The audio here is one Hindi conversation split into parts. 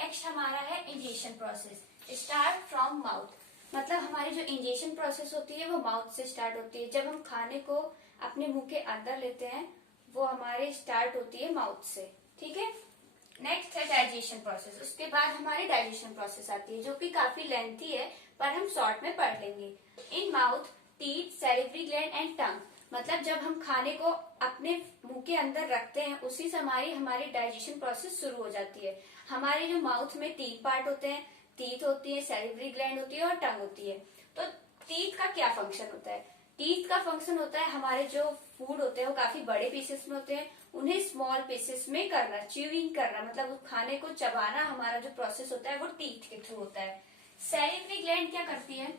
नेक्स्ट हमारा है ingestion process. Start from mouth, मतलब हमारी जो इंजेशन प्रोसेस होती है वो माउथ से स्टार्ट होती है। जब हम खाने को अपने मुंह के अंदर लेते हैं वो हमारे स्टार्ट होती है माउथ से, ठीक है। नेक्स्ट है डाइजेशन प्रोसेस। उसके बाद हमारी डाइजेशन प्रोसेस आती है जो कि काफी लेंथी है पर हम शॉर्ट में पढ़ लेंगे। In mouth, teeth, salivary gland and tongue, मतलब जब हम खाने को अपने मुंह के अंदर रखते हैं उसी से हमारी डाइजेशन प्रोसेस शुरू हो जाती है। हमारे जो माउथ में 3 पार्ट होते हैं, टीथ होती है, सैलिवरी ग्लैंड होती है और टंग होती है। तो टीथ का क्या फंक्शन होता है? टीथ का फंक्शन होता है हमारे जो फूड होते हैं वो काफी बड़े पीसेस में होते हैं, उन्हें स्मॉल पीसेस में करना, च्यूइंग करना, मतलब उस खाने को चबाना, हमारा जो प्रोसेस होता है वो टीथ के थ्रू होता है। सैलिवरी ग्लैंड क्या करती है?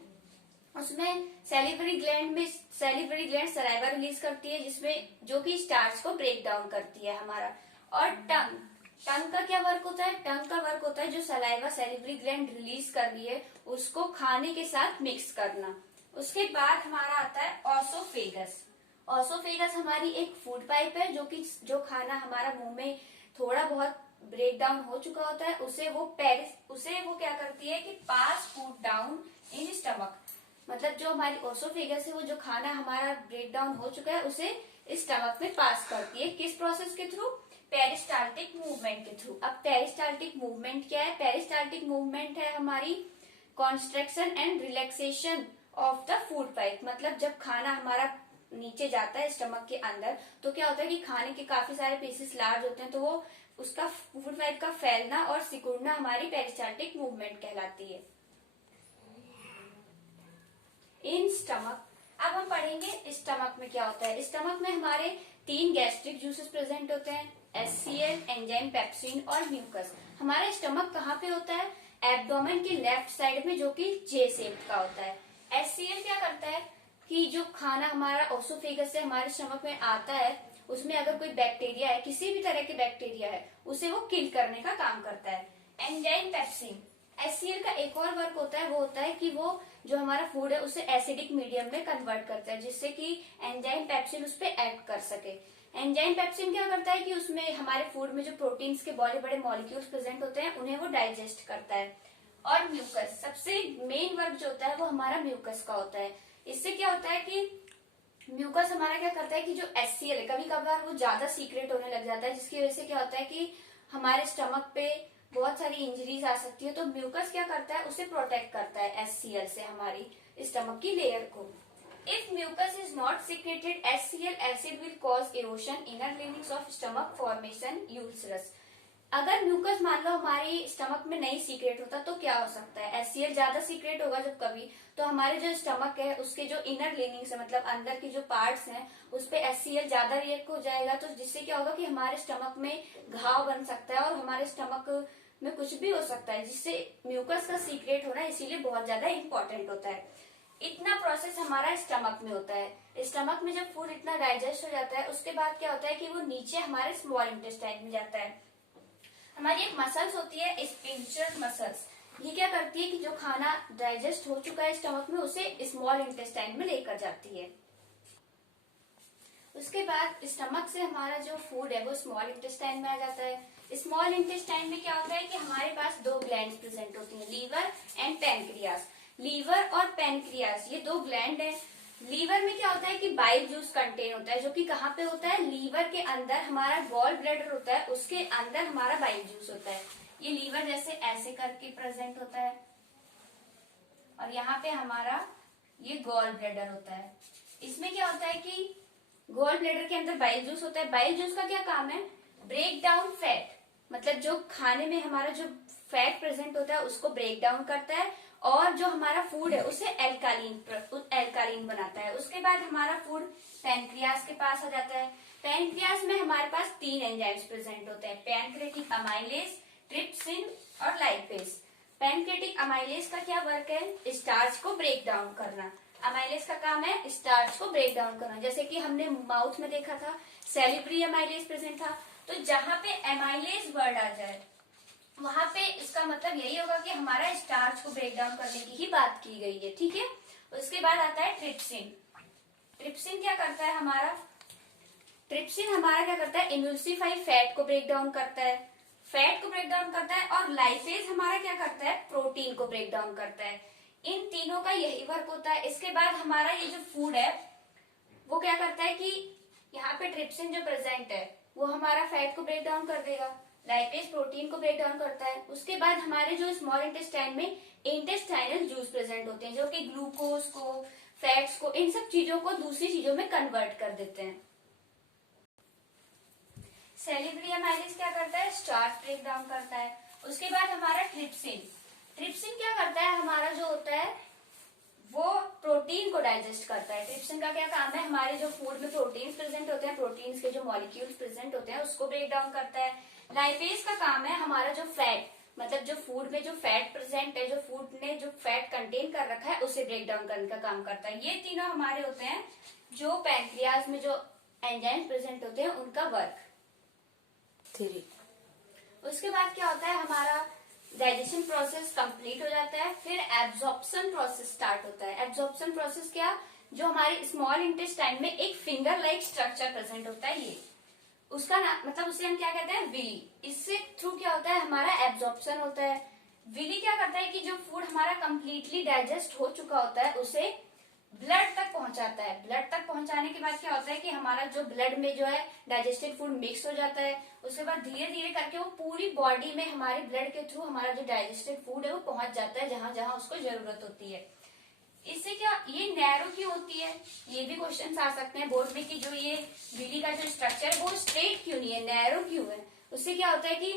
उसमें सैलिवरी ग्लैंड सलाइवा रिलीज करती है जिसमें जो कि स्टार्च को ब्रेक डाउन करती है हमारा। और टंग का क्या वर्क होता है? टंग का वर्क होता है जो सलाइवा सैलिवरी ग्लैंड रिलीज कर रही है उसको खाने के साथ मिक्स करना। उसके बाद हमारा आता है ऑसोफेगस। ऑसोफेगस हमारी एक फूड पाइप है जो खाना हमारा मुंह में थोड़ा बहुत ब्रेक डाउन हो चुका होता है उसे वो क्या करती है कि पास फूड डाउन इन स्टमक, मतलब जो हमारी ओसोफेगस है वो जो खाना हमारा ब्रेक डाउन हो चुका है उसे स्टमक में पास करती है। किस प्रोसेस के थ्रू? पेरिस्टाल्टिक मूवमेंट के थ्रू। अब पेरिस्टाल्टिक मूवमेंट क्या है? पेरिस्टाल्टिक मूवमेंट है हमारी construction and relaxation of the food pipe, मतलब जब खाना हमारा नीचे जाता है स्टमक के अंदर तो क्या होता है कि खाने के काफी सारे पीसेस लार्ज होते हैं तो वो उसका फूड पाइप का फैलना और सिकुड़ना हमारी पेरिस्टाल्टिक मूवमेंट कहलाती है। इन स्टमक, अब हम पढ़ेंगे स्टमक में क्या होता है। स्टमक में हमारे 3 गैस्ट्रिक जूसेस प्रेजेंट होते हैं, HCl, एंजाइम, पेप्सिन और म्यूकस। हमारा स्टमक कहाँ पे होता है? एब्डोमेन के लेफ्ट साइड में जो कि जे शेप का होता है। HCl क्या करता है कि जो खाना हमारा ओसोफेगस से हमारे स्टमक में आता है उसमें अगर कोई बैक्टीरिया है, किसी भी तरह के बैक्टीरिया है, उसे वो किल करने का काम करता है। एंजाइम, पेप्सिन, HCl का एक और वर्क होता है वो होता है कि वो जो हमारा फूड है उसे एसिडिक मीडियम में कन्वर्ट करता है जिससे कि एंजाइम पेप्सिन उस पर एक्ट कर सके। एंजाइम पेप्सिन क्या करता है कि उसमें हमारे फूड में जो प्रोटीन्स के बड़े बड़े मॉलिक्यूल्स प्रेजेंट होते हैं उन्हें वो डाइजेस्ट करता है। और म्यूकस, सबसे मेन वर्क जो होता है वो हमारा म्यूकस का होता है। इससे क्या होता है कि म्यूकस हमारा क्या करता है कि जो HCl है कभी कभार वो ज्यादा सीक्रेट होने लग जाता है जिसकी वजह से क्या होता है कि हमारे स्टमक पे बहुत सारी इंजरीज आ सकती है। तो म्यूकस क्या करता है? उसे प्रोटेक्ट करता है HCl से हमारी स्टमक की लेयर को। If mucus is not secreted HCl acid will cause erosion inner linings of stomach formation ulcers। अगर म्यूकस मान लो हमारी स्टमक में नहीं सीक्रेट होता तो क्या हो सकता है? HCl ज्यादा सीक्रेट होगा जब कभी तो हमारे जो स्टमक है उसके जो इनर लिनिंग्स है, मतलब अंदर की जो पार्ट्स हैं उस पे HCl ज्यादा रिएक्ट हो जाएगा तो जिससे क्या होगा कि हमारे स्टमक में घाव बन सकता है और हमारे स्टमक में कुछ भी हो सकता है, जिससे म्यूकस का सीक्रेट होना इसीलिए बहुत ज्यादा इंपॉर्टेंट होता है। इतना प्रोसेस हमारा स्टमक में होता है। स्टमक में जब फूड इतना डाइजेस्ट हो जाता है उसके बाद क्या होता है कि वो नीचे हमारे स्मॉल इंटेस्टाइन में जाता है। हमारी एक मसल्स होती है स्पिंचर मसल्स, ये क्या करती है कि जो खाना डाइजेस्ट हो चुका है स्टमक में उसे स्मॉल इंटेस्टाइन में लेकर जाती है। उसके बाद स्टमक से हमारा जो फूड है वो स्मॉल इंटेस्टाइन में आ जाता है। स्मॉल इंटेस्टाइन में क्या होता है कि हमारे पास 2 ग्लैंड प्रेजेंट होती हैं, लीवर एंड पैनक्रियास। लीवर और पैनक्रियास ये 2 ग्लैंड है। लीवर में क्या होता है कि बाइल जूस कंटेन होता है जो कि कहाँ पे होता है? लीवर के अंदर हमारा गॉल ब्लैडर होता है उसके अंदर हमारा बाइल जूस होता है। ये लीवर जैसे ऐसे करके प्रेजेंट होता है और यहाँ पे हमारा ये गॉल ब्लैडर होता है। इसमें क्या होता है कि गॉल ब्लैडर के अंदर बाइल जूस होता है। बाइल जूस का क्या काम है? ब्रेक डाउन फैट, मतलब जो खाने में हमारा जो फैट प्रेजेंट होता है उसको ब्रेक डाउन करता है और जो हमारा फूड है उसे एल्कालीन बनाता है। उसके बाद हमारा फूड पैनक्रियास के पास आ जाता है। पैनक्रियास में हमारे पास 3 एंजाइम्स प्रेजेंट होते हैं, पैनक्रेटिक अमाइलेज, ट्रिप्सिन और लाइपेज। पैनक्रेटिक अमाइलेज का क्या वर्क है? स्टार्च को ब्रेक डाउन करना। अमाइलेज का काम है स्टार्च को ब्रेक डाउन करना। जैसे कि हमने माउथ में देखा था सैलिवरी अमाइलेज प्रेजेंट था, तो जहां पे अमाइलेज वर्ड आ जाए वहां पे इसका मतलब यही होगा कि हमारा स्टार्च को ब्रेक डाउन करने की ही बात की गई है, ठीक है। उसके बाद आता है ट्रिप्सिन। ट्रिप्सिन क्या करता है हमारा? ट्रिप्सिन हमारा क्या करता है? इम्यूल्सिफाई फैट को ब्रेक डाउन करता है। फैट को ब्रेक डाउन करता है और लाइपेज हमारा क्या करता है, प्रोटीन को ब्रेक डाउन करता है। इन तीनों का यही वर्क होता है। इसके बाद हमारा ये जो फूड है वो क्या करता है कि यहाँ पे ट्रिप्सिन जो प्रेजेंट है वो हमारा फैट को ब्रेक डाउन कर देगा, लाइपेज प्रोटीन को ब्रेक डाउन करता है। उसके बाद हमारे जो स्मॉल इंटेस्टाइन में इंटेस्टाइनल जूस प्रेजेंट होते हैं जो कि ग्लूकोज को, फैट्स को, इन सब चीजों को दूसरी चीजों में कन्वर्ट कर देते हैं। सेलिब्रिया माइलिस क्या करता है, स्टार्च ब्रेक डाउन करता है। उसके बाद हमारा ट्रिप्सिन, ट्रिप्सिन क्या करता है, हमारा जो होता है वो प्रोटीन को डाइजेस्ट करता है। ट्रिप्सिन का क्या काम है, हमारे जो फूड में प्रोटीन्स प्रेजेंट होते हैं, प्रोटीन्स के जो मॉलिक्यूल्स प्रेजेंट होते हैं उसको ब्रेक डाउन करता है। लाइपेज का काम है हमारा जो फैट, मतलब जो फूड में जो फैट प्रेजेंट है, जो फूड ने जो फैट कंटेन कर रखा है उसे ब्रेक डाउन करने का काम करता है। ये तीनों हमारे होते हैं जो पैंक्रियाज में जो एंजाइम प्रेजेंट होते हैं उनका वर्क। थ्री। उसके बाद क्या होता है, हमारा डाइजेशन प्रोसेस कंप्लीट हो जाता है, फिर एब्जॉर्प्शन प्रोसेस स्टार्ट होता है। एब्जॉर्प्शन प्रोसेस क्या, जो हमारी स्मॉल इंटेस्टाइन में एक फिंगर लाइक स्ट्रक्चर प्रेजेंट होता है, ये उसका नाम, मतलब उसे हम क्या कहते हैं, विली। इससे थ्रू क्या होता है, हमारा एब्जॉर्प्शन होता है। विली क्या करता है कि जो फूड हमारा कंप्लीटली डाइजेस्ट हो चुका होता है उसे ब्लड तक पहुंचाता है। ब्लड तक पहुंचाने के बाद क्या होता है कि हमारा जो ब्लड में जो है डाइजेस्टेड फूड मिक्स हो जाता है। उसके बाद धीरे धीरे करके वो पूरी बॉडी में हमारे ब्लड के थ्रू हमारा जो डाइजेस्टेड फूड है वो पहुंच जाता है जहां जहां उसको जरूरत होती है। इससे क्या, ये नैरो क्यों होती है, ये भी क्वेश्चन आ सकते हैं बोर्ड में कि जो ये विली का जो स्ट्रक्चर है वो स्ट्रेट क्यों नहीं है, नैरो क्यों है। उससे क्या होता है कि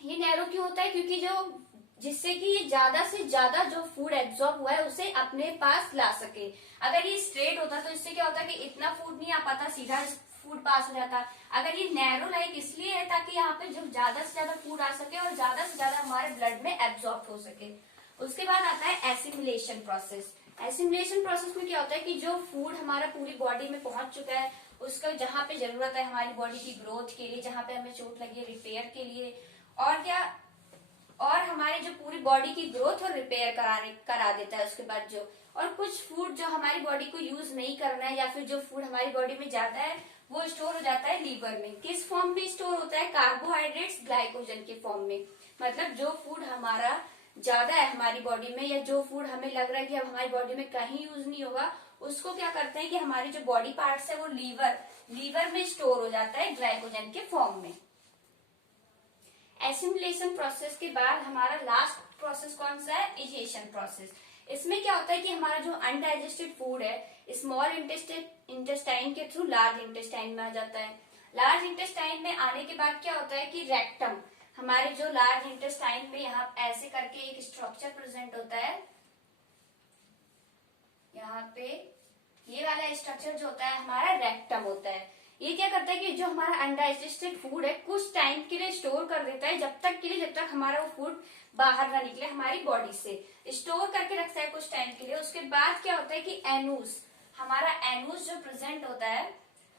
ये नैरो क्यों होता है, क्योंकि जो जिससे कि ये ज्यादा से ज्यादा जो फूड एब्जॉर्ब हुआ है उसे अपने पास ला सके। अगर ये स्ट्रेट होता तो इससे क्या होता कि इतना फूड नहीं आ पाता, सीधा फूड पास हो जाता। अगर ये नैरो लाइक इसलिए है ताकि यहाँ पे जो ज्यादा से ज्यादा फूड आ सके और ज्यादा से ज्यादा हमारे ब्लड में एब्जॉर्ब हो सके। उसके बाद आता है एसिमिलेशन प्रोसेस। एसिमिलेशन प्रोसेस में क्या होता है कि जो फूड हमारा पूरी बॉडी में पहुंच चुका है उसका जहाँ पे जरूरत है हमारी बॉडी की ग्रोथ के लिए, जहाँ पे हमें चोट लगी है रिपेयर के लिए, और क्या, और हमारे जो पूरी बॉडी की ग्रोथ और रिपेयर करा देता है। उसके बाद जो, और कुछ फूड जो हमारी बॉडी को यूज नहीं करना है या फिर जो फूड हमारी बॉडी में ज्यादा है वो स्टोर हो जाता है लीवर में। किस फॉर्म में स्टोर होता है, कार्बोहाइड्रेट्स ग्लाइकोजन के फॉर्म में। मतलब जो फूड हमारा ज्यादा है हमारी बॉडी में, या जो फूड हमें लग रहा है कि अब हमारी बॉडी में कहीं यूज नहीं होगा, उसको क्या करते हैं कि हमारे जो बॉडी पार्ट्स है वो लीवर में स्टोर हो जाता है ग्लाइकोजन के फॉर्म में। एसिमिलेशन प्रोसेस के बाद हमारा लास्ट प्रोसेस कौन सा है, इजेशन प्रोसेस। इसमें क्या होता है कि हमारा जो अनडाइजेस्टेड फूड है स्मॉल इंटेस्टाइन के थ्रू लार्ज इंटेस्टाइन में आ जाता है। लार्ज इंटेस्टाइन में आने के बाद क्या होता है कि रेक्टम, हमारे जो लार्ज इंटेस्टाइन में यहाँ ऐसे करके एक स्ट्रक्चर प्रेजेंट होता है, यहाँ पे ये वाला स्ट्रक्चर जो होता है हमारा रेक्टम होता है। ये क्या करता है कि जो हमारा अनडाइजेस्टेड फूड है कुछ टाइम के लिए स्टोर कर देता है, जब तक हमारा वो फूड बाहर ना निकले हमारी बॉडी से, स्टोर करके रखता है कुछ टाइम के लिए। उसके बाद क्या होता है कि एनूस, हमारा एनूस जो प्रेजेंट होता है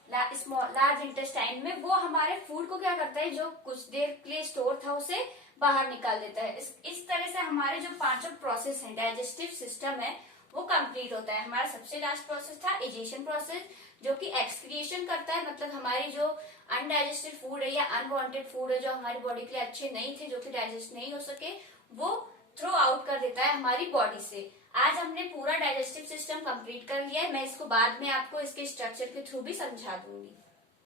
लार्ज इंटेस्टाइन में, वो हमारे फूड को क्या करता है, जो कुछ देर के लिए स्टोर था उसे बाहर निकाल देता है। इस तरह से हमारे जो पांचों प्रोसेस है डाइजेस्टिव सिस्टम है वो कंप्लीट होता है। हमारा सबसे लास्ट प्रोसेस था इजेशन प्रोसेस, जो कि एक्सक्रिएशन करता है, मतलब हमारी जो अनडाइजेस्टेड फूड है या अनवांटेड फूड है जो हमारी बॉडी के लिए अच्छे नहीं थे, जो कि डाइजेस्ट नहीं हो सके, वो थ्रो आउट कर देता है हमारी बॉडी से। आज हमने पूरा डाइजेस्टिव सिस्टम कंप्लीट कर लिया है। मैं इसको बाद में आपको इसके स्ट्रक्चर के थ्रू भी समझा दूंगी।